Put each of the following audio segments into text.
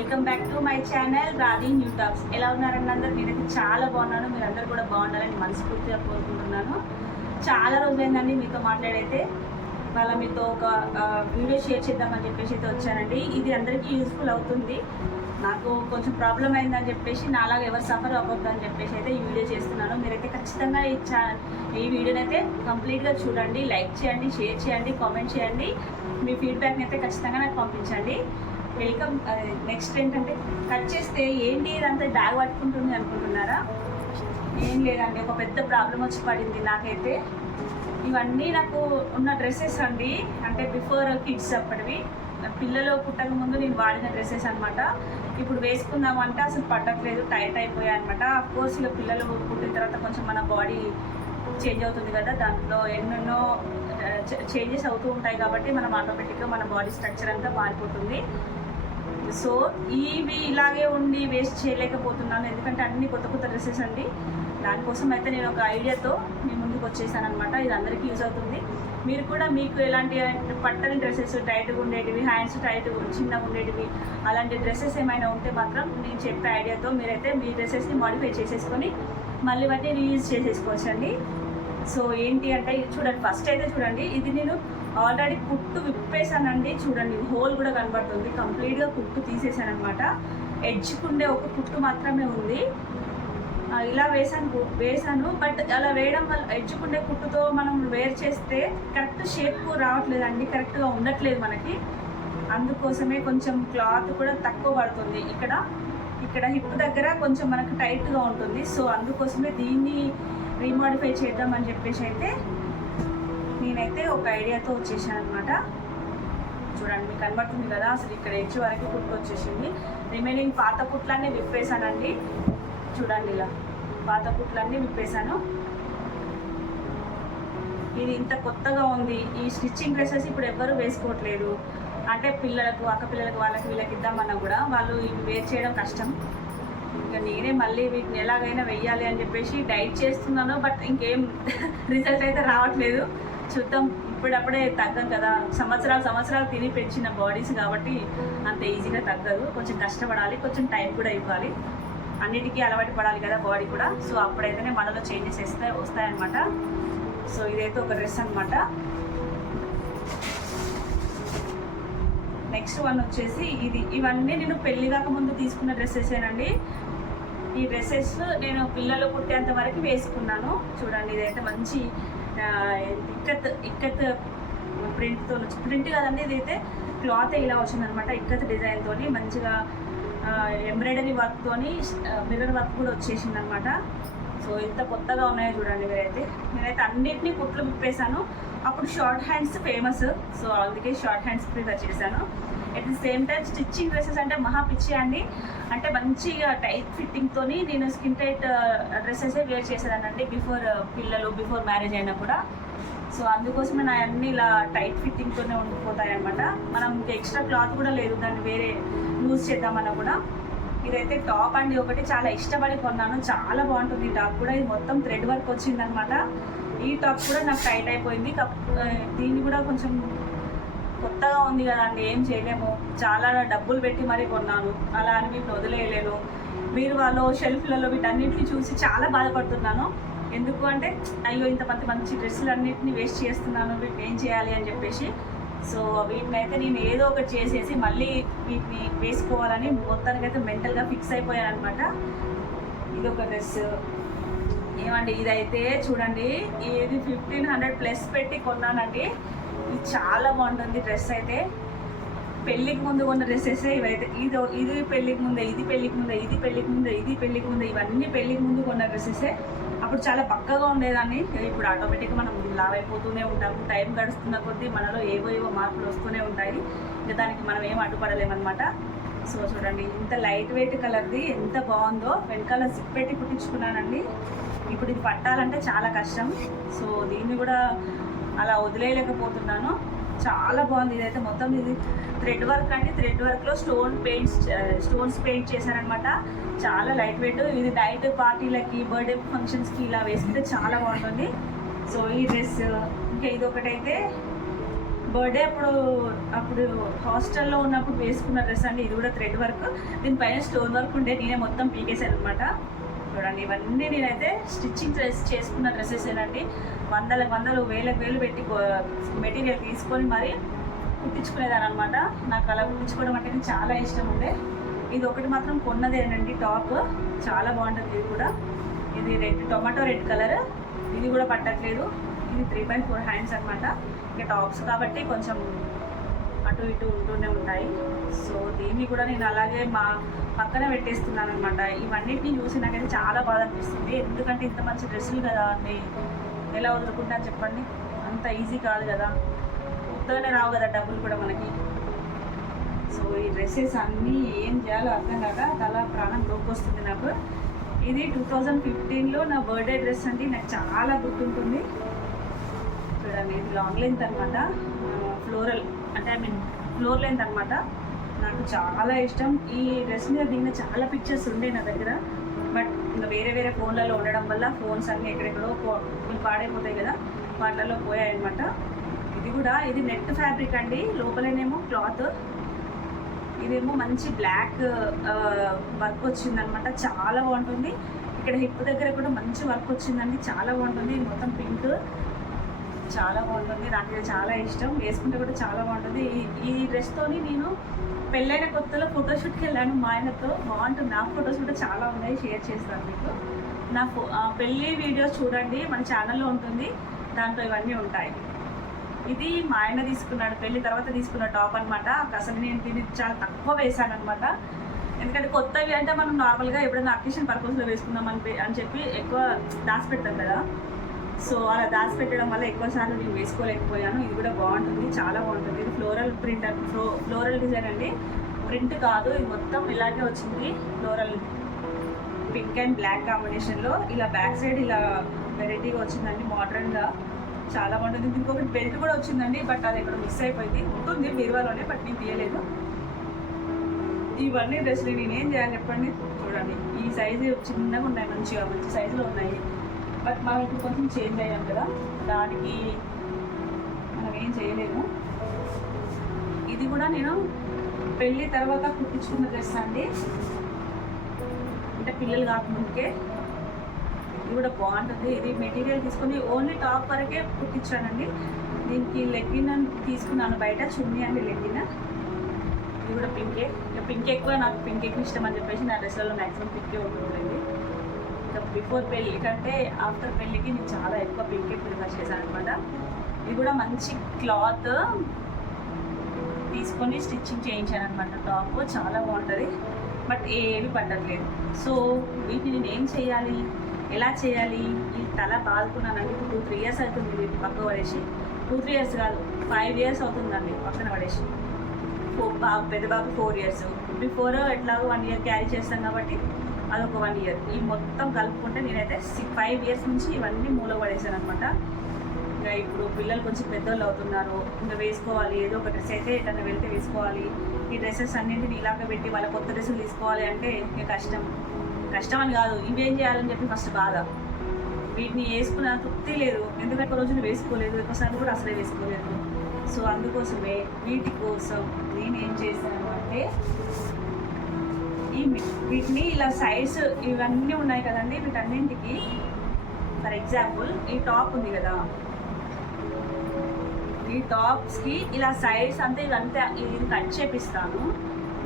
Welcome back to my channel Radhi new talks. ఎలా ఉన్నారండి అందరు? మీరైతే చాలా బాగున్నాను. మీరందరూ కూడా బాగుండాలని మనస్ఫూర్తిగా కోరుకుంటున్నాను. చాలా రోజులైందండి మీతో మాట్లాడైతే వాళ్ళ మీతో ఒక వీడియో షేర్ చేద్దామని చెప్పేసి అయితే వచ్చానండి. ఇది అందరికీ యూస్ఫుల్ అవుతుంది. నాకు కొంచెం ప్రాబ్లం అయిందని చెప్పేసి నాలాగా ఎవరు సఫర్ అవ్వద్దు అని చెప్పేసి అయితే ఈ వీడియో చేస్తున్నాను. మీరైతే ఖచ్చితంగా ఈ ఛా ఈ వీడియోని అయితే కంప్లీట్గా చూడండి. లైక్ చేయండి షేర్ చేయండి కామెంట్ చేయండి. మీ ఫీడ్బ్యాక్ని అయితే ఖచ్చితంగా నాకు పంపించండి. వెల్కమ్ నెక్స్ట్ ఏంటంటే కట్ చేస్తే ఏంటి ఇదంతా బ్యాగ్ పట్టుకుంటుంది అనుకుంటున్నారా? ఏం లేదండి ఒక పెద్ద ప్రాబ్లం వచ్చి పడింది నాకైతే. ఇవన్నీ నాకు ఉన్న డ్రెస్సెస్ అండి అంటే బిఫోర్ కిడ్స్ అప్పటివి. పిల్లలు పుట్టక ముందు నేను వాడిన డ్రెస్సెస్ అనమాట ఇప్పుడు వేసుకుందామంటే అసలు పట్టట్లేదు టైట్ అయిపోయాయి అనమాట కోర్స్ ఇక పిల్లలు పుట్టిన తర్వాత కొంచెం మన బాడీ చేంజ్ అవుతుంది కదా దాంట్లో ఎన్నెన్నో చేంజెస్ అవుతూ ఉంటాయి కాబట్టి మనం ఆటోమేటిక్గా మన బాడీ స్ట్రక్చర్ అంతా మారిపోతుంది. సో ఇవి ఇలాగే ఉండి వేస్ట్ చేయలేకపోతున్నాను. ఎందుకంటే అన్ని కొత్త కొత్త డ్రెస్సెస్ అండి. దానికోసం అయితే నేను ఒక ఐడియాతో మీ ముందుకు వచ్చేసాను అనమాట ఇది అందరికీ యూజ్ అవుతుంది. మీరు కూడా మీకు ఎలాంటి పట్టని డ్రెస్సెస్ టైట్గా ఉండేటివి హ్యాండ్స్ టైట్ చిన్నగా ఉండేటివి అలాంటి డ్రెస్సెస్ ఏమైనా ఉంటే మాత్రం నేను చెప్పే ఐడియాతో మీరైతే మీ డ్రెస్సెస్ని మాడిఫై చేసేసుకొని మళ్ళీ వాటిని రీయూజ్ చేసేసుకోవచ్చండి. సో ఏంటి అంటే చూడండి. ఫస్ట్ అయితే చూడండి. ఇది నేను ఆల్రెడీ కుట్టు విప్పేసానండి చూడండి హోల్ కూడా కనబడుతుంది. కంప్లీట్గా కుట్టు తీసేసాను అనమాట ఎడ్జ్కుండే ఒక కుట్టు మాత్రమే ఉంది. ఇలా వేసాను వేసాను బట్ అలా వేయడం వల్ల ఎడ్జుకుండే కుట్టుతో మనం వేర్ చేస్తే కరెక్ట్ షేప్ రావట్లేదండి. కరెక్ట్గా ఉండట్లేదు మనకి. అందుకోసమే కొంచెం క్లాత్ కూడా తక్కువ పడుతుంది ఇక్కడ. ఇక్కడ హిప్ దగ్గర కొంచెం మనకు టైట్గా ఉంటుంది. సో అందుకోసమే దీన్ని రీమాడిఫై చేద్దామని చెప్పేసి అయితే నేనైతే ఒక ఐడియాతో వచ్చేసాను అనమాట చూడండి మీకు కనబడుతుంది కదా అసలు ఇక్కడ ఎడ్జ్ వరకు కుట్టు వచ్చేసింది రిమైనింగ్ పాత కుట్లన్నీ విప్పేశానండి. చూడండి ఇలా పాత కుట్లన్నీ విప్పేశాను. ఇది ఇంత కొత్తగా ఉంది. ఈ స్టిచ్చింగ్ డ్రెస్సెస్ ఇప్పుడు ఎవ్వరు వేసుకోవట్లేదు. అంటే పిల్లలకు అక్క పిల్లలకు వాళ్ళకి వీళ్ళకి ఇద్దామన్నా కూడా వాళ్ళు ఇవి వేర్ చేయడం కష్టం. ఇంకా నేనే మళ్ళీ వీటిని ఎలాగైనా వెయ్యాలి అని చెప్పేసి డైట్ చేస్తున్నాను బట్ ఇంకేం రిజల్ట్ అయితే రావట్లేదు. చూద్దాం. ఇప్పుడప్పుడే తగ్గం కదా. సంవత్సరాలు సంవత్సరాలు తిని పెంచిన బాడీస్ కాబట్టి అంత ఈజీగా తగ్గదు. కొంచెం కష్టపడాలి కొంచెం టైం కూడా ఇవ్వాలి. అన్నిటికీ అలవాటు పడాలి కదా బాడీ కూడా. సో అప్పుడైతేనే మనలో చేంజెస్ వస్తాయి వస్తాయన్నమాట. సో ఇదైతే ఒక డ్రెస్ అనమాట నెక్స్ట్ వన్ వచ్చేసి ఇది. ఇవన్నీ నేను పెళ్ళి కాక ముందు తీసుకున్న డ్రెస్సెసేనండి ఈ డ్రెస్సెస్ నేను పిల్లలు పుట్టేంత వరకు వేసుకున్నాను. చూడండి ఇదైతే మంచి ఇక్కత్ ఇక్కత్ ప్రింట్తో ప్రింట్ కదండి ఇదైతే క్లాత్ ఇలా వచ్చిందనమాట. ఇక్కత్ డిజైన్తో మంచిగా ఎంబ్రాయిడరీ వర్క్తో మిర్రర్ వర్క్ కూడా వచ్చేసింది అనమాట సో ఎంత కొత్తగా ఉన్నాయో చూడండి మీరైతే. నేనైతే అన్నిటినీ కుట్లు విప్పేశాను. అప్పుడు షార్ట్ హ్యాండ్స్ ఫేమస్ సో అందుకే షార్ట్ హ్యాండ్స్ ప్రిఫర్ చేశాను at the same time stitching dresses అంటే మహా పిచ్చి అండి. అంటే మంచిగా టైట్ ఫిట్టింగ్తో నేను స్కిన్ టైట్ డ్రెస్సెస్ వేర్ చేసేదానండి బిఫోర్ పిల్లలు బిఫోర్ మ్యారేజ్ అయినా కూడా సో అందుకోసమే నా అన్ని ఇలా టైట్ ఫిట్టింగ్తోనే ఉండిపోతాయి అనమాట మనం ఎక్స్ట్రా క్లాత్ కూడా లేదు దాన్ని వేరే యూజ్ చేద్దామన్నా కూడా. ఇదైతే టాప్ అండి ఒకటి చాలా ఇష్టపడి కొన్నాను. చాలా బాగుంటుంది ఈ టాప్ కూడా. ఇది మొత్తం థ్రెడ్ వర్క్ వచ్చిందనమాట ఈ టాప్ కూడా నాకు టైట్ అయిపోయింది. కప్- దీన్ని కూడా కొంచెం కొత్తగా ఉంది కదండి ఏం చేయలేము. చాలా డబ్బులు పెట్టి మరీ కొన్నాను. అలా అని వీటిని వదిలేయలేను. మీరు వాళ్ళు షెల్ఫ్లలో వీటన్నిటిని చూసి చాలా బాధపడుతున్నాను. ఎందుకు అంటే అయ్యో ఇంతమంది మంచి డ్రెస్సులు అన్నింటినీ వేస్ట్ చేస్తున్నాను వీటిని ఏం చేయాలి అని చెప్పేసి. సో వీటిని అయితే నేను ఏదో ఒకటి చేసేసి మళ్ళీ వీటిని వేసుకోవాలని మొత్తానికైతే మెంటల్గా ఫిక్స్ అయిపోయాను అనమాట ఇది ఒక డ్రెస్. ఏమండి ఇదైతే చూడండి ఇది ఫిఫ్టీన్ హండ్రెడ్ ప్లస్ పెట్టి కొన్నానండి. చాలా బాగుంటుంది డ్రెస్ అయితే. పెళ్ళికి ముందు కొన్న డ్రెస్సెస్ ఇవైతే ఇది ఇది పెళ్ళికి ముందే ఇది పెళ్ళికి ముందే ఇది పెళ్ళికి ముందే ఇది పెళ్ళికి ముందే ఇవన్నీ పెళ్ళికి ముందు కొన్న డ్రెస్సెసే అప్పుడు చాలా పక్కగా ఉండేదాన్ని. ఇప్పుడు ఆటోమేటిక్గా మనం లావ్ అయిపోతూనే ఉంటాము టైం గడుస్తున్న కొద్దీ మనలో ఏవో ఏవో మార్పులు వస్తూనే ఉంటాయి. ఇంకా దానికి మనం ఏం అడ్డుపడలేమన్నమాట. సో చూడండి ఇంత లైట్ వెయిట్ కలర్ది ఎంత బాగుందో. వెనకాల సిప్ పెట్టి కుట్టించుకున్నానండి. ఇప్పుడు ఇది పట్టాలంటే చాలా కష్టం. సో దీన్ని కూడా అలా వదిలేయలేకపోతున్నాను. చాలా బాగుంది ఇదైతే. మొత్తం ఇది థ్రెడ్ వర్క్ అండి. థ్రెడ్ వర్క్లో స్టోన్ పెయింట్స్ స్టోన్స్ పెయింట్ చేశారనమాట చాలా లైట్ వెయిట్. ఇది నైట్ పార్టీలకి బర్త్డే ఫంక్షన్స్కి ఇలా వేసుకుంటే చాలా బాగుంటుంది. సో ఈ డ్రెస్ ఇంకా ఇది ఒకటైతే బర్త్డే అప్పుడు అప్పుడు హాస్టల్లో ఉన్నప్పుడు వేసుకున్న డ్రెస్ అండి. ఇది కూడా థ్రెడ్ వర్క్. దీనిపైన స్టోన్ వర్క్ ఉండే నేనే మొత్తం పీకేశాను అనమాట చూడండి ఇవన్నీ నేనైతే స్టిచ్చింగ్ డ్రెస్ చేసుకున్న డ్రెస్సెస్ ఏనండి. వందల వందలు వేలకు వేలు పెట్టి మెటీరియల్ తీసుకొని మరి కుట్టించుకునేదాని అనమాట నాకు అలా కుట్టించుకోవడం అంటే చాలా ఇష్టం ఉండే ఇది ఒకటి మాత్రం కొన్నదేనండి టాప్. చాలా బాగుంటుంది ఇది కూడా. ఇది రెడ్ టొమాటో రెడ్ కలర్. ఇది కూడా పట్టట్లేదు. ఇది త్రీ పాయింట్ ఫోర్ హ్యాండ్స్ అనమాట ఇంకా టాప్స్ కాబట్టి కొంచెం అటు ఇటు ఉంటూనే ఉంటాయి. సో దీన్ని కూడా నేను అలాగే మా పక్కన పెట్టేస్తున్నాను అనమాట ఇవన్నిటిని చూసి నాకైతే చాలా బాధ అనిపిస్తుంది. ఎందుకంటే ఇంత మంచి డ్రెస్సులు కదా అండి. ఎలా వదులుకుంటా చెప్పండి. అంత ఈజీ కాదు కదా. ఉత్తగానే రావు కదా డబ్బులు కూడా మనకి. సో ఈ డ్రెస్సెస్ అన్నీ ఏం చేయాలో అర్థం కాక చాలా ప్రాణం దోకొస్తుంది నాకు. ఇది టూ థౌజండ్ ఫిఫ్టీన్లో నా బర్త్డే డ్రెస్ అండి. నాకు చాలా గుర్తుంటుంది. చూడండి ఇది లాంగ్ లెంత్ అనమాట ఫ్లోరల్. అంటే ఐ మీన్ ఫ్లోర్ లెంత్ అనమాట నాకు చాలా ఇష్టం. ఈ డ్రెస్ మీద దిగిన చాలా పిక్చర్స్ ఉండే నా దగ్గర. బట్ ఇంకా వేరే వేరే ఫోన్లలో ఉండడం వల్ల ఫోన్స్ అన్నీ ఎక్కడెక్కడో పాడైపోతాయి కదా వాటిలలో పోయాయి అనమాట ఇది కూడా ఇది నెట్ ఫ్యాబ్రిక్ అండి. లోపలనేమో క్లాత్. ఇదేమో మంచి బ్లాక్ వర్క్ వచ్చిందనమాట చాలా బాగుంటుంది. ఇక్కడ హిప్ దగ్గర కూడా మంచి వర్క్ వచ్చిందండి. చాలా బాగుంటుంది. ఇది మొత్తం పింక్ చాలా బాగుంటుంది. నాకు చాలా ఇష్టం. వేసుకుంటే కూడా చాలా బాగుంటుంది. ఈ ఈ డ్రెస్తోని నేను పెళ్ళైన కొత్తలో ఫోటోషూట్కి వెళ్ళాను మా ఆయనతో. బాగుంటుంది. నా ఫొటోస్ కూడా చాలా ఉన్నాయి. షేర్ చేస్తాను మీకు. నా ఫో పెళ్ళి వీడియోస్ చూడండి. మన ఛానల్లో ఉంటుంది. దాంట్లో ఇవన్నీ ఉంటాయి. ఇది మా ఆయన తీసుకున్నాడు. పెళ్ళి తర్వాత తీసుకున్న టాప్ అనమాట అసలు నేను దీన్ని చాలా తక్కువ వేసాను అనమాట ఎందుకంటే కొత్తవి అంటే మనం నార్మల్గా ఎప్పుడైనా అకేషన్ పర్పస్లో వేసుకుందాం అని అని చెప్పి ఎక్కువ దాచిపెడతాం కదా. సో అలా దాచిపెట్టడం వల్ల ఎక్కువ సార్లు నేను వేసుకోలేకపోయాను. ఇది కూడా బాగుంటుంది చాలా బాగుంటుంది. ఇది floral print flow floral design అండి. ప్రింట్ కాదు ఇది మొత్తం ఇలాగే వచ్చింది. ఫ్లోరల్ పింక్ అండ్ బ్లాక్ కాంబినేషన్లో ఇలా బ్యాక్ సైడ్ ఇలా వెరైటీగా వచ్చిందండి మోడర్న్గా చాలా బాగుంటుంది. ఇంకొకటి బెల్ట్ కూడా వచ్చిందండి బట్ అది ఇక్కడ మిస్ అయిపోయింది. ఉంటుంది బీరువాలోనే బట్ నేను తీయలేదు. ఇవన్నీ డ్రెస్సులు నేను ఏం చేయాలి చెప్పండి? చూడండి. ఈ సైజు చిన్నగా ఉన్నాయి మంచిగా మంచి సైజులో ఉన్నాయి. బట్ మనం ఇప్పుడు కొంచెం చేంజ్ అయ్యాం కదా దానికి మనం ఏం చేయలేము. ఇది కూడా నేను పెళ్ళి తర్వాత కుట్టించుకున్న డ్రెస్ అండి. అంటే పిల్లలు కాకముందుకే. ఇది కూడా బాగుంటుంది. ఇది మెటీరియల్ తీసుకొని ఓన్లీ టాప్ వరకే కుట్టించానండి. దీనికి లెగ్గిన్ తీసుకున్నాను బయట చున్నీ అండి లెగ్గిన్. ఇది కూడా పింకే. పింక్ ఎక్కువ నాకు పింక్ ఎక్కువ ఇష్టం అని చెప్పేసి నా డ్రెస్లలో మ్యాక్సిమం పింకే ఉంటుంది. ఇంకా బిఫోర్ పెళ్ళి కంటే ఆఫ్టర్ పెళ్ళికి నేను చాలా ఎక్కువ పింకే ప్రిఫర్ చేశాను అనమాట ఇది కూడా మంచి క్లాత్ తీసుకొని స్టిచ్చింగ్ చేయించాను అనమాట టాప్ చాలా బాగుంటుంది బట్ ఏవి పట్టట్లేదు. సో వీటిని నేను ఏం చేయాలి? ఎలా చేయాలి? ఈ తల బాదుకున్నానండి ఇప్పుడు టూ త్రీ ఇయర్స్ అవుతుంది వీటి పక్క పడేసి. టూ త్రీ ఇయర్స్ కాదు ఫైవ్ ఇయర్స్ అవుతుందండి పక్కన పడేసి. ఫోర్ బాబు పెద్ద బాబు ఫోర్ ఇయర్స్ బిఫోర్ ఎట్లాగో వన్ ఇయర్ క్యారీ చేస్తాం కాబట్టి అదొక వన్ ఇయర్ ఈ మొత్తం కలుపుకుంటే నేనైతే సిక్స్ ఫైవ్ ఇయర్స్ నుంచి ఇవన్నీ మూల పడేసాను అనమాట ఇంకా ఇప్పుడు పిల్లలు కొంచెం పెద్దోళ్ళు అవుతున్నారు. ఇంకా వేసుకోవాలి ఏదో ఒక డ్రెస్ అయితే ఎటన్నా వెళ్తే వేసుకోవాలి. ఈ డ్రెస్సెస్ అన్నింటిని ఇలాగ పెట్టి వాళ్ళ కొత్త డ్రెస్సులు తీసుకోవాలి అంటే ఇంకా కష్టం. కష్టం అని కాదు ఇవేం చేయాలని చెప్పి ఫస్ట్ బాధ. వీటిని వేసుకున్న తృప్తి లేదు. ఎందుకంటే ఒక రోజులు వేసుకోలేదు ఒకసారి కూడా అసలే వేసుకోలేదు. సో అందుకోసమే వీటి కోసం నేను ఏం చేశాను అంటే ఈ వీటిని ఇలా సైడ్స్ ఇవన్నీ ఉన్నాయి కదండి వీటన్నింటికి. ఫర్ ఎగ్జాంపుల్ ఈ టాప్ ఉంది కదా. ఈ టాప్స్కి ఇలా సైడ్స్ అంతా ఇవంతా ఇది కట్ చేపిస్తాను.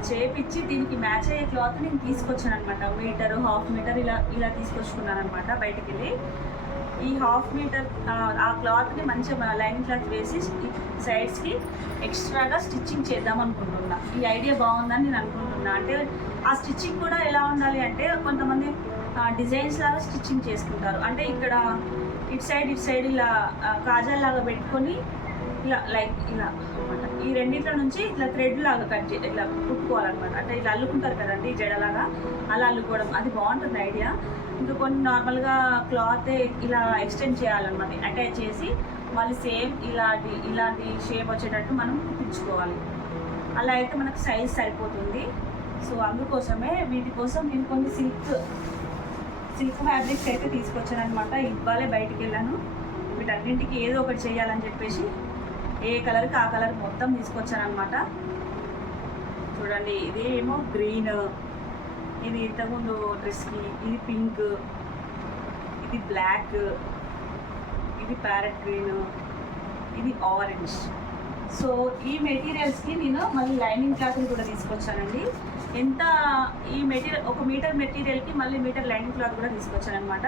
చేపించి దీనికి మ్యాచ్ అయ్యే క్లాత్ నేను తీసుకొచ్చాను అనమాట మీటర్ హాఫ్ మీటర్ ఇలా ఇలా తీసుకొచ్చుకున్నాను అనమాట బయటికి వెళ్ళి ఈ హాఫ్ మీటర్ ఆ క్లాత్ని మంచిగా లైన్ క్లాత్ వేసి సైడ్స్కి ఎక్స్ట్రాగా స్టిచ్చింగ్ చేద్దాం అనుకుంటున్నా. ఈ ఐడియా బాగుందని నేను అనుకుంటున్నా. అంటే ఆ స్టిచ్చింగ్ కూడా ఎలా ఉండాలి అంటే కొంతమంది డిజైన్స్ లాగా స్టిచ్చింగ్ చేసుకుంటారు. అంటే ఇక్కడ ఇటు సైడ్ ఇటు సైడ్ ఇలా కాజల్ లాగా పెట్టుకొని ఇలా లైక్ ఇలా అనమాట ఈ రెండిట్లో నుంచి ఇట్లా థ్రెడ్ లాగా కట్ చే ఇట్లా కుట్టుకోవాలన్నమాట. అంటే ఇలా అల్లుకుంటారు కదండి జడలాగా అలా అల్లుకోవడం అది బాగుంటుంది ఐడియా. ఇంకా కొన్ని నార్మల్గా క్లాత్ ఇలా ఎక్స్టెండ్ చేయాలన్నమాట. అటాచ్ చేసి మళ్ళీ సేమ్ ఇలాంటి ఇలాంటి షేప్ వచ్చేటట్టు మనం కుట్టించుకోవాలి. అలా అయితే మనకు సైజ్ సరిపోతుంది. సో అందుకోసమే వీటి కోసం నేను కొన్ని సిల్క్ సిల్క్ ఫ్యాబ్రిక్స్ అయితే తీసుకొచ్చాను అనమాట ఇవ్వాలే బయటికి వెళ్ళాను. వీటన్నింటికి ఏదో ఒకటి చేయాలని చెప్పేసి ఏ కలర్కి ఆ కలర్ మొత్తం తీసుకొచ్చాను అనమాట చూడండి ఇది ఏమో గ్రీన్. ఇది ఇంతకుముందు డ్రెస్కి ఇది పింక్. ఇది బ్లాక్. ఇది ప్యారెట్ గ్రీన్. ఇది ఆరెంజ్. సో ఈ మెటీరియల్స్కి నేను మళ్ళీ లైనింగ్ క్లాత్ని కూడా తీసుకొచ్చానండి. ఎంత ఈ మెటీరియల్ ఒక మీటర్ మెటీరియల్కి మళ్ళీ మీటర్ లైనింగ్ క్లాత్ కూడా తీసుకొచ్చాను అనమాట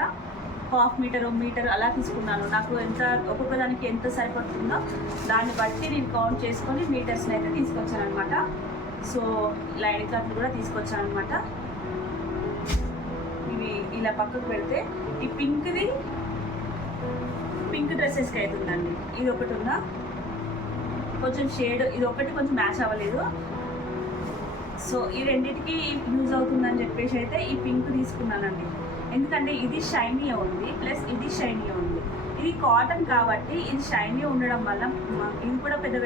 హాఫ్ మీటర్ మీటర్ అలా తీసుకున్నాను. నాకు ఎంత ఒక్కొక్క దానికి ఎంత సరిపడుతుందో దాన్ని బట్టి నేను కౌంట్ చేసుకొని మీటర్స్ని అయితే తీసుకొచ్చాను అనమాట సో లైనింగ్ క్లాత్ కూడా తీసుకొచ్చాను అనమాట ఇవి ఇలా పక్కకు పెడితే ఈ పింక్ది పింక్ డ్రెస్సెస్కి అవుతుందండి ఇది ఒకటి ఉందా? కొంచెం షేడ్ ఇది ఒకటి కొంచెం మ్యాచ్ అవ్వలేదు. సో ఈ రెండింటికి యూజ్ అవుతుందని చెప్పేసి అయితే ఈ పింక్ తీసుకున్నానండి. ఎందుకంటే ఇది షైనీ ఉంది ప్లస్ ఇది షైనీ ఉంది. ఇది కాటన్ కాబట్టి ఇది షైనీ ఉండడం వల్ల ఇది కూడా పెద్ద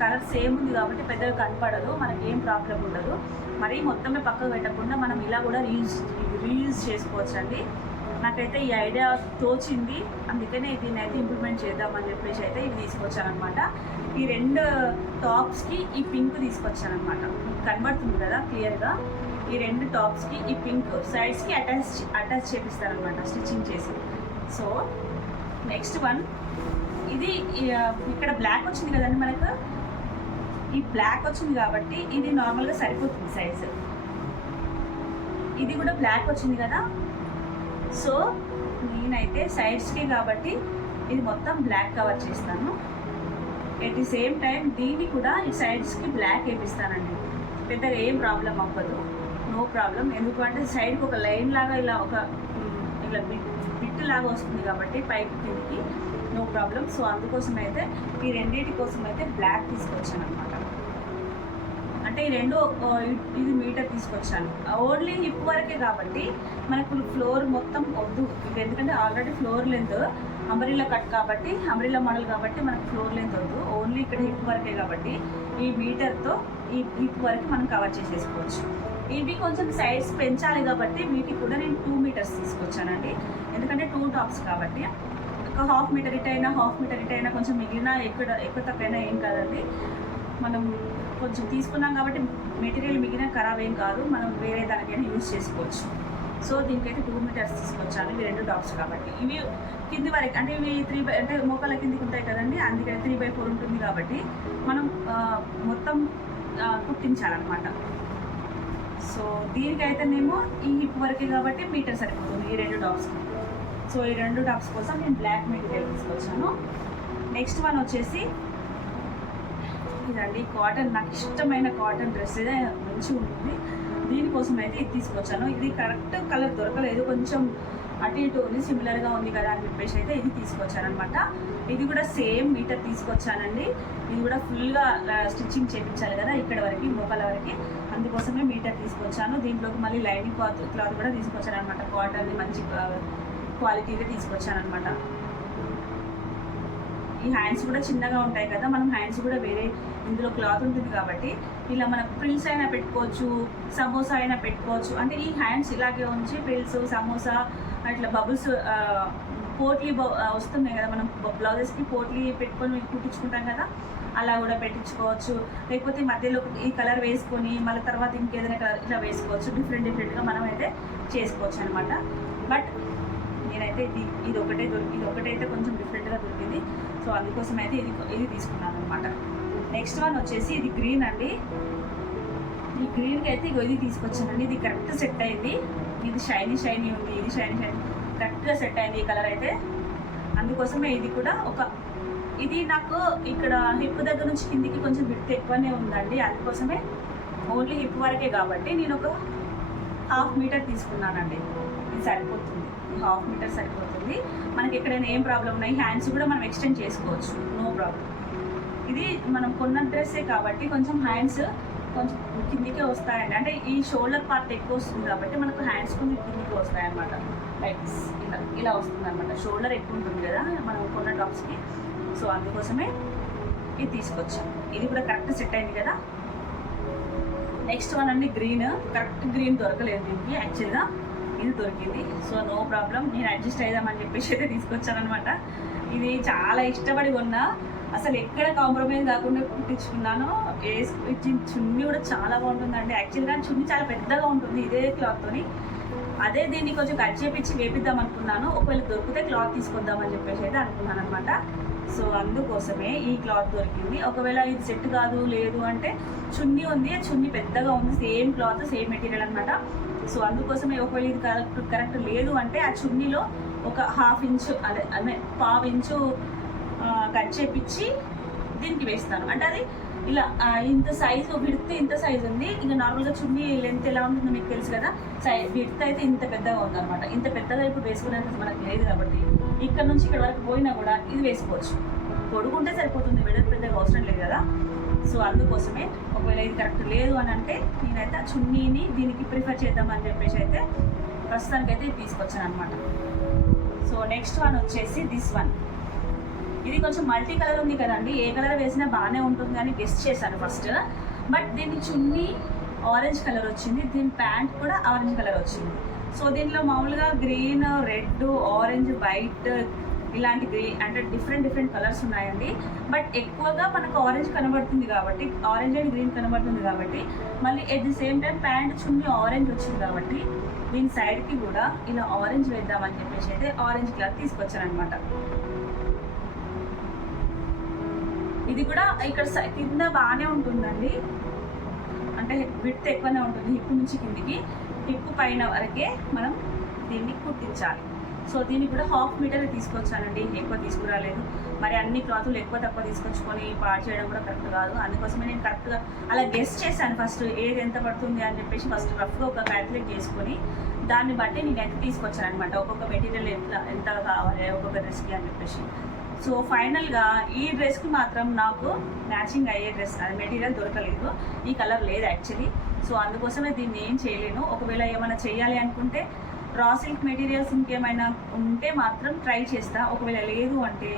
కలర్ సేమ్ ఉంది కాబట్టి పెద్దగా కనపడదు మనకి ఏం ప్రాబ్లం ఉండదు. మరి మొత్తమే పక్కకు పెట్టకుండా మనం ఇలా కూడా రీయూజ్ రీయూజ్ చేసుకోవచ్చండి. నాకైతే ఈ ఐడియా తోచింది. అందుకనే దీన్ని అయితే ఇంప్లిమెంట్ చేద్దామని చెప్పేసి అయితే ఇది తీసుకొచ్చానమాట ఈ రెండు టాప్స్కి ఈ పింక్ తీసుకొచ్చానమాట కనబడుతుంది కదా క్లియర్గా ఈ రెండు టాప్స్కి ఈ పింక్ సైడ్స్కి అటాచ్ అటాచ్ చేపిస్తారనమాట స్టిచ్చింగ్ చేసి. సో నెక్స్ట్ వన్ ఇది ఇక్కడ బ్లాక్ వచ్చింది కదండి మనకు? ఈ బ్లాక్ వచ్చింది కాబట్టి ఇది నార్మల్గా సరిపోతుంది సైజ్ ఇది కూడా బ్లాక్ వచ్చింది కదా? సో నేనైతే సైడ్స్కి కాబట్టి ఇది మొత్తం బ్లాక్ కవర్ చేస్తాను. ఎట్ ది సేమ్ టైం దీన్ని కూడా ఈ సైడ్స్కి బ్లాక్ వేపిస్తానండి. పెద్దగా ఏం ప్రాబ్లం అవ్వదు. నో ప్రాబ్లం ఎందుకంటే సైడ్కి ఒక లైన్ లాగా ఇలా ఒక ఇలా బిట్ బిట్ లాగా వస్తుంది కాబట్టి పైకి కిందికి నో ప్రాబ్లం సో అందుకోసం అయితే ఈ రెండింటి కోసం అయితే బ్లాక్ తీసుకొచ్చాను అనమాట అంటే ఈ రెండు ఇది మీటర్ తీసుకొచ్చాను. ఓన్లీ హిప్ వరకే కాబట్టి మనకు ఫ్లోర్ మొత్తం వద్దు. ఇది ఎందుకంటే already floor length umbrella cut కాబట్టి అంబ్రిల్లా మోడల్ కాబట్టి మనకు ఫ్లోర్ లెంత్ వద్దు. ఓన్లీ ఇక్కడ హిప్ వరకే కాబట్టి ఈ మీటర్తో ఈ హిప్ వరకు మనం కవర్ చేసేసుకోవచ్చు. ఇవి కొంచెం సైడ్స్ పెంచాలి కాబట్టి వీటికి కూడా నేను టూ మీటర్స్ తీసుకొచ్చానండి. ఎందుకంటే టూ టాప్స్ కాబట్టి. ఒక హాఫ్ మీటర్ ఇట్ అయినా హాఫ్ మీటర్ ఇట్ అయినా కొంచెం మిగిలిన ఎక్కడ ఎక్కువ తక్కువైనా ఏం కాదండి. మనం కొంచెం తీసుకున్నాం కాబట్టి మెటీరియల్ మిగిలిన ఖరాబ్ ఏం కాదు. మనం వేరే దానికైనా యూజ్ చేసుకోవచ్చు. సో దీనికైతే టూ మీటర్స్ తీసుకొచ్చాను. ఇవి రెండు టాప్స్ కాబట్టి. ఇవి కింది వరకు అంటే ఇవి త్రీ బై అంటే మోకాల కిందికి ఉంటాయి కదండి. అందుకని త్రీ బై ఫోర్ ఉంటుంది కాబట్టి మనం మొత్తం కుట్టించాలన్నమాట. సో దీనికైతేనేమో ఈ హిప్ వరకే కాబట్టి మీటర్ సరిపోతుంది ఈ రెండు టాప్స్కి సో ఈ రెండు టాప్స్ కోసం నేను బ్లాక్ మెటీరియల్ తీసుకొచ్చాను. నెక్స్ట్ వన్ వచ్చేసి ఇదండి. కాటన్ నాకు ఇష్టమైన కాటన్ డ్రెస్ ఇదే మంచిగా ఉంటుంది. దీనికోసం అయితే ఇది తీసుకొచ్చాను. ఇది కరెక్ట్ కలర్ దొరకలేదు. కొంచెం అటు ఇటు ఉంది సిమిలర్గా ఉంది కదా అని చెప్పేసి అయితే ఇది తీసుకొచ్చాను అనమాట ఇది కూడా సేమ్ మీటర్ తీసుకొచ్చానండి. ఇది కూడా ఫుల్గా స్టిచ్చింగ్ చేయించాలి కదా ఇక్కడ వరకు మోకాల వరకు. అందుకోసమే మీటర్ తీసుకొచ్చాను. దీంట్లోకి మళ్ళీ లైనింగ్ క్లాత్ క్లాత్ కూడా తీసుకొచ్చాను అనమాట కాటన్ మంచి క్వాలిటీగా తీసుకొచ్చాను అనమాట ఈ హ్యాండ్స్ కూడా చిన్నగా ఉంటాయి కదా మనం హ్యాండ్స్ కూడా వేరే ఇందులో క్లాత్ ఉంటుంది కాబట్టి ఇలా మనం ప్రిల్స్ అయినా పెట్టుకోవచ్చు సమోసా అయినా పెట్టుకోవచ్చు. అంటే ఈ హ్యాండ్స్ ఇలాగే ఉంచి ప్రిల్స్ సమోసా అట్లా బబుల్స్ పోట్లీ వస్తున్నాయి కదా మనం బ్లౌజెస్కి పోట్లీ పెట్టుకొని కుట్టించుకుంటాం కదా అలా కూడా పెట్టించుకోవచ్చు. లేకపోతే మధ్యలో ఈ కలర్ వేసుకొని మళ్ళీ తర్వాత ఇంకేదైనా కలర్ ఇట్లా వేసుకోవచ్చు. డిఫరెంట్ డిఫరెంట్గా మనం అయితే చేసుకోవచ్చు అనమాట బట్ నేనైతే ఇది ఇది ఒకటే దొరికి ఇది ఒకటైతే కొంచెం డిఫరెంట్గా దొరికింది. సో అందుకోసం అయితే ఇది ఇది తీసుకున్నాను అనమాట నెక్స్ట్ వన్ వచ్చేసి ఇది గ్రీన్ అండి. ఈ గ్రీన్కి అయితే ఇగో ఇది తీసుకొచ్చానండి. ఇది కరెక్ట్ సెట్ అయింది. ఇది షైనీ షైనీ ఉంది. ఇది షైనీ షైనీ కరెక్ట్గా సెట్ అయింది ఈ కలర్ అయితే. అందుకోసమే ఇది కూడా ఒక ఇది నాకు ఇక్కడ హిప్ దగ్గర నుంచి కిందికి కొంచెం విడ్త్ ఎక్కువనే ఉందండి. అందుకోసమే ఓన్లీ హిప్ వరకే కాబట్టి నేను ఒక హాఫ్ మీటర్ తీసుకున్నానండి. ఇది సరిపోతుంది. హాఫ్ మీటర్ సరిపోతుంది. మనకి ఎక్కడైనా ఏం ప్రాబ్లం ఉన్నాయి హ్యాండ్స్ కూడా మనం ఎక్స్టెండ్ చేసుకోవచ్చు. No problem. ఇది మనం కొన్న డ్రెస్సే కాబట్టి కొంచెం హ్యాండ్స్ కొంచెం కిందికే వస్తాయండి. అంటే ఈ షోల్డర్ పార్ట్ ఎక్కువ వస్తుంది కాబట్టి మనకు హ్యాండ్స్ కొంచెం కిందికి వస్తాయి అనమాట లైక్ ఇలా ఇలా వస్తుంది అనమాట షోల్డర్ ఎక్కువ ఉంటుంది కదా మనం కొన్న టాప్స్కి సో అందుకోసమే ఇది తీసుకొచ్చాం. ఇది కూడా కరెక్ట్ సెట్ అయింది కదా. నెక్స్ట్ వన్ అండి గ్రీన్. కరెక్ట్ గ్రీన్ దొరకలేదు దీనికి. యాక్చువల్గా ఇది దొరికింది. So no problem. నేను అడ్జస్ట్ అవుదామని చెప్పేసి అయితే తీసుకొచ్చాను అనమాట ఇది చాలా ఇష్టపడి కొన్నా. అసలు ఎక్కడ కాంప్రమైజ్ కాకుండా కుట్టించుకున్నాను వేసుకు చున్నీ కూడా చాలా బాగుంటుందండి. యాక్చువల్గా చున్నీ చాలా పెద్దగా ఉంటుంది ఇదే క్లాత్తోని అదే దీన్ని కొంచెం కట్ చేపించి వేపిద్దాం అనుకున్నాను. ఒకవేళ దొరికితే క్లాత్ తీసుకొద్దామని చెప్పేసి అయితే అనుకున్నాను అనమాట సో అందుకోసమే ఈ క్లాత్ దొరికింది. ఒకవేళ ఇది సెట్ కాదు లేదు అంటే చున్నీ ఉంది. చున్నీ పెద్దగా ఉంది. సేమ్ క్లాత్ సేమ్ మెటీరియల్ అనమాట సో అందుకోసమే ఒకవేళ ఇది కరెక్ట్ కరెక్ట్ లేదు అంటే ఆ చున్నీలో ఒక హాఫ్ ఇంచు అదే అదే పావు ఇంచు కట్ చేపించి దీనికి వేస్తాను. అంటే అది ఇలా ఇంత సైజు విడితే ఇంత సైజు ఉంది. ఇంకా నార్మల్గా చున్నీ లెంత్ ఎలా ఉంటుందో మీకు తెలుసు కదా. సై విడత అయితే ఇంత పెద్దగా ఉందన్నమాట. ఇంత పెద్దగా ఇప్పుడు వేసుకునేంత మనకు లేదు కాబట్టి ఇక్కడ నుంచి ఇక్కడ వరకు పోయినా కూడా ఇది వేసుకోవచ్చు. పొడుగుంటే సరిపోతుంది వెడల్పు పెద్దగా అవసరం లేదు కదా. సో అందుకోసమే ఒకవేళ ఇది కరెక్ట్ లేదు అని అంటే నేనైతే ఆ చున్నీని దీనికి ప్రిఫర్ చేద్దామని చెప్పేసి అయితే ప్రస్తుతానికైతే తీసుకొచ్చాను అనమాట సో నెక్స్ట్ వన్ వచ్చేసి దిస్ వన్. ఇది కొంచెం మల్టీ కలర్ ఉంది కదండి ఏ కలర్ వేసినా బాగానే ఉంటుంది అని గెస్ట్ చేశాను ఫస్ట్ బట్ దీని చున్నీ ఆరెంజ్ కలర్ వచ్చింది దీని ప్యాంట్ కూడా ఆరెంజ్ కలర్ వచ్చింది. సో దీంట్లో మామూలుగా గ్రీన్ రెడ్ ఆరెంజ్ వైట్ ఇలాంటి గ్రీ అంటే డిఫరెంట్ డిఫరెంట్ కలర్స్ ఉన్నాయండి. బట్ ఎక్కువగా మనకు ఆరెంజ్ కనబడుతుంది కాబట్టి ఆరెంజ్ అండ్ గ్రీన్ కనబడుతుంది కాబట్టి మళ్ళీ at the same time pant chunni orange వచ్చింది కాబట్టి దీని సైడ్కి కూడా ఇలా ఆరెంజ్ వేద్దామని చెప్పేసి అయితే ఆరెంజ్ కలర్ తీసుకొచ్చానమాట ఇది కూడా ఇక్కడ కింద బాగానే ఉంటుందండి. అంటే విడ్త్ ఎక్కువనే ఉంటుంది హిప్ నుంచి కిందికి. హిప్ పైన వరకే మనం దీన్ని కుట్టించాలి. సో దీన్ని కూడా హాఫ్ మీటర్ తీసుకొచ్చానండి ఎక్కువ తీసుకురాలేదు. మరి అన్ని క్లాతులు ఎక్కువ తక్కువ తీసుకొచ్చుకొని పాడు చేయడం కూడా కరెక్ట్ కాదు. అందుకోసమే నేను కరెక్ట్గా అలా గెస్ట్ చేశాను ఫస్ట్ ఏది ఎంత పడుతుంది అని చెప్పేసి ఫస్ట్ రఫ్గా ఒక క్యాల్కులేట్ చేసుకొని దాన్ని బట్టి నేను ఎంత తీసుకొచ్చాను అనమాట ఒక్కొక్క మెటీరియల్ ఎంత ఎంత కావాలి ఒక్కొక్క డ్రెస్కి అని చెప్పేసి. సో ఫైనల్గా ఈ డ్రెస్కి మాత్రం నాకు మ్యాచింగ్ అయ్యే డ్రెస్ అది మెటీరియల్ దొరకలేదు. ఈ కలర్ లేదు యాక్చువల్లీ సో అందుకోసమే దీన్ని ఏం చేయలేను. ఒకవేళ ఏమైనా చేయాలి అనుకుంటే రా సిల్క్ మెటీరియల్స్ ఇంకేమైనా ఉంటే మాత్రం ట్రై చేస్తా. ఒకవేళ లేదు అంటే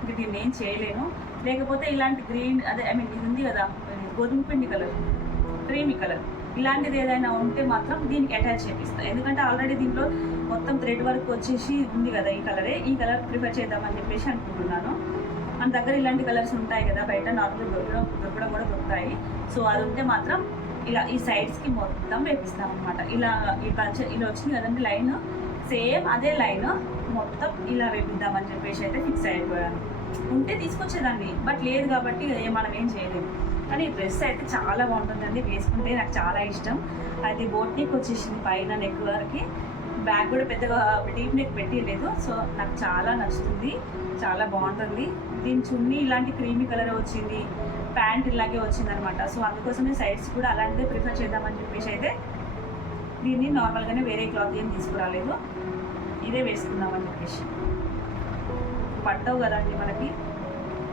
ఇంక దీన్ని ఏం చేయలేను. లేకపోతే ఇలాంటి గ్రీన్ అదే ఐ మీన్ ఇది ఉంది కదా గోధుమ పిండి కలర్ క్రీమీ కలర్ ఇలాంటిది ఏదైనా ఉంటే మాత్రం దీనికి అటాచ్ చేపిస్తాను ఎందుకంటే ఆల్రెడీ దీంట్లో మొత్తం థ్రెడ్ వర్క్ వచ్చేసి ఉంది కదా ఈ కలరే. ఈ కలర్ ప్రిఫర్ చేద్దామని చెప్పేసి అనుకుంటున్నాను. మన దగ్గర ఇలాంటి కలర్స్ ఉంటాయి కదా బయట నార్మల్ దొరకడం దొరకడం కూడా దొరుకుతాయి. సో అది ఉంటే మాత్రం ఇలా ఈ సైడ్స్కి మొత్తం వేపిస్తాం అనమాట ఇలా ఈ పంచ ఇలా వచ్చింది కదండి లైన్? సేమ్ అదే లైన్ మొత్తం ఇలా వేపిద్దామని చెప్పేసి అయితే ఫిక్స్ అయిపోయాను. ఉంటే తీసుకొచ్చేదాన్ని బట్ లేదు కాబట్టి మనం ఏం చేయలేము కానీ ఈ డ్రెస్ అయితే చాలా బాగుంటుందండి వేసుకుంటే నాకు చాలా ఇష్టం. అది బోట్ నెక్ వచ్చేసింది పైన నెక్ వరకు. బ్యాగ్ కూడా పెద్దగా డీప్ నెక్ పెట్టలేదు సో నాకు చాలా నచ్చుతుంది చాలా బాగుంటుంది. దీని చున్నీ ఇలాంటి క్రీమీ కలర్ వచ్చింది. ప్యాంట్ ఇలాగే వచ్చింది అనమాట సో అందుకోసమే సైడ్స్ కూడా అలాంటిదే ప్రిఫర్ చేద్దామని చెప్పేసి అయితే దీన్ని నార్మల్గానే వేరే క్లాత్ ఏం తీసుకురాలేదు. ఇదే వేసుకుందామని చెప్పేసి. పట్టవు కదండి మనకి.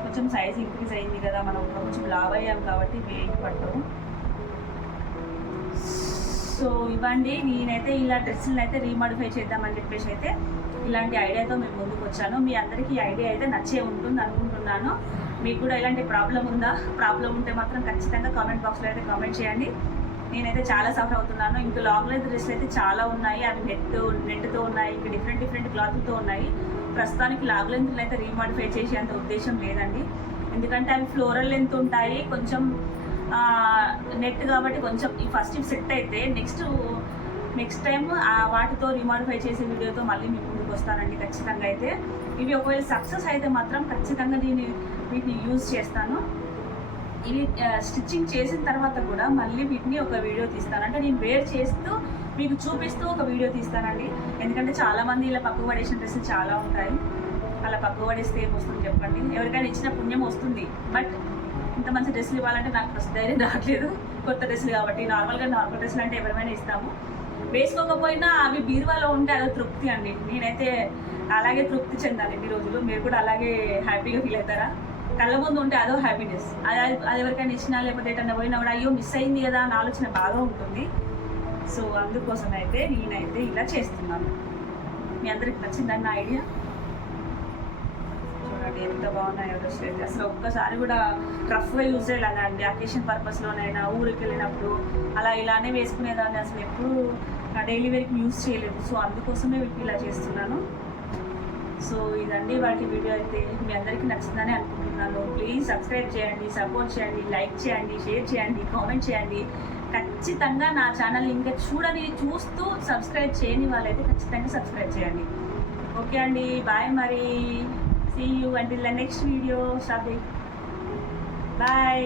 కొంచెం సైజ్ ఇంక్రీజ్ అయింది కదా మనం కొంచెం లావ్ అయ్యాం కాబట్టి వేయి పట్టవు సో ఇవ్వండి నేనైతే ఇలా డ్రెస్సులను అయితే రీమాడిఫై చేద్దామని చెప్పేసి అయితే ఇలాంటి ఐడియాతో మేము ముందుకు వచ్చాను మీ అందరికీ ఐడియా అయితే నచ్చే ఉంటుంది అనుకుంటున్నాను. మీకు కూడా ఇలాంటి ప్రాబ్లం ఉందా? ప్రాబ్లం ఉంటే మాత్రం ఖచ్చితంగా కామెంట్ బాక్స్లో అయితే కామెంట్ చేయండి. నేనైతే చాలా సఫర్ అవుతున్నాను. ఇంకా లాంగ్ లెంత్ డ్రెస్లు అయితే చాలా ఉన్నాయి. అవి నెట్ నెట్తో ఉన్నాయి. ఇంకా డిఫరెంట్ డిఫరెంట్ క్లాత్తో ఉన్నాయి. ప్రస్తుతానికి లాంగ్ లెంత్లు అయితే రీమాడిఫై చేసే అంత ఉద్దేశం లేదండి. ఎందుకంటే అవి ఫ్లోరల్ లెంత్ ఉంటాయి. కొంచెం నెట్ కాబట్టి కొంచెం ఈ ఫస్ట్ సెట్ అయితే నెక్స్ట్ నెక్స్ట్ టైం వాటితో రీమాడిఫై చేసే వీడియోతో మళ్ళీ మీ ముందుకు వస్తానండి ఖచ్చితంగా అయితే. ఇవి ఒకవేళ సక్సెస్ అయితే మాత్రం ఖచ్చితంగా దీన్ని వీటిని యూజ్ చేస్తాను. ఇవి స్టిచ్చింగ్ చేసిన తర్వాత కూడా మళ్ళీ వీటిని ఒక వీడియో తీస్తాను. అంటే నేను వేర్ చేస్తూ మీకు చూపిస్తూ ఒక వీడియో తీస్తానండి. ఎందుకంటే చాలామంది ఇలా పక్కు పడేసిన డ్రెస్సులు చాలా ఉంటాయి. అలా పక్కు పడేస్తే ఏమొస్తుంది చెప్పండి? ఎవరికైనా ఇచ్చిన పుణ్యం వస్తుంది. బట్ ఇంత మంచి డ్రెస్సులు ఇవ్వాలంటే నాకు ఫస్ట్ ధైర్యం రావట్లేదు. కొత్త డ్రెస్సులు కాబట్టి నార్మల్గా నార్మల్ డ్రెస్సులు అంటే ఎవరైనా ఇస్తాము. వేసుకోకపోయినా అవి బీరువాలో ఉంటే అదో తృప్తి అండి. నేనైతే అలాగే తృప్తి చెందాను ఇన్ని రోజులు. మీరు కూడా అలాగే హ్యాపీగా ఫీల్ అవుతారా? కళ్ళ ముందు ఉంటే అదో హ్యాపీనెస్ అది అది ఎవరికైనా ఇచ్చినా లేకపోతే ఎటన్నా పోయినా కూడా అయ్యో మిస్ అయింది కదా అని ఆలోచన బాగా ఉంటుంది. సో అందుకోసం అయితే నేనైతే ఇలా చేస్తున్నాను. మీ అందరికి నచ్చిందని నా ఐడియా చూడండి ఎంత బాగున్నాయో డ్రెస్ అసలు ఒక్కసారి కూడా రఫ్గా యూజ్ చేయాలి అండి అకేషన్ పర్పస్లోనైనా ఊరికి వెళ్ళినప్పుడు అలా ఇలానే వేసుకునేదాన్ని అసలు ఎప్పుడు నా డైలీ వేర్కి యూజ్ చేయలేదు. సో అందుకోసమే వీటిని ఇలా చేస్తున్నాను. సో ఇదండి వాటి వీడియో అయితే. మీ అందరికీ నచ్చిందని అనుకుంటున్నాను. చేస్తున్నాను. ప్లీజ్ సబ్స్క్రైబ్ చేయండి సపోర్ట్ చేయండి లైక్ చేయండి షేర్ చేయండి కామెంట్ చేయండి. ఖచ్చితంగా నా ఛానల్ ఇంకా చూడని చూస్తూ సబ్స్క్రైబ్ చేయని వాళ్ళైతే ఖచ్చితంగా సబ్స్క్రైబ్ చేయండి. ఓకే అండి బాయ్ మరి. See you and the next video shopping bye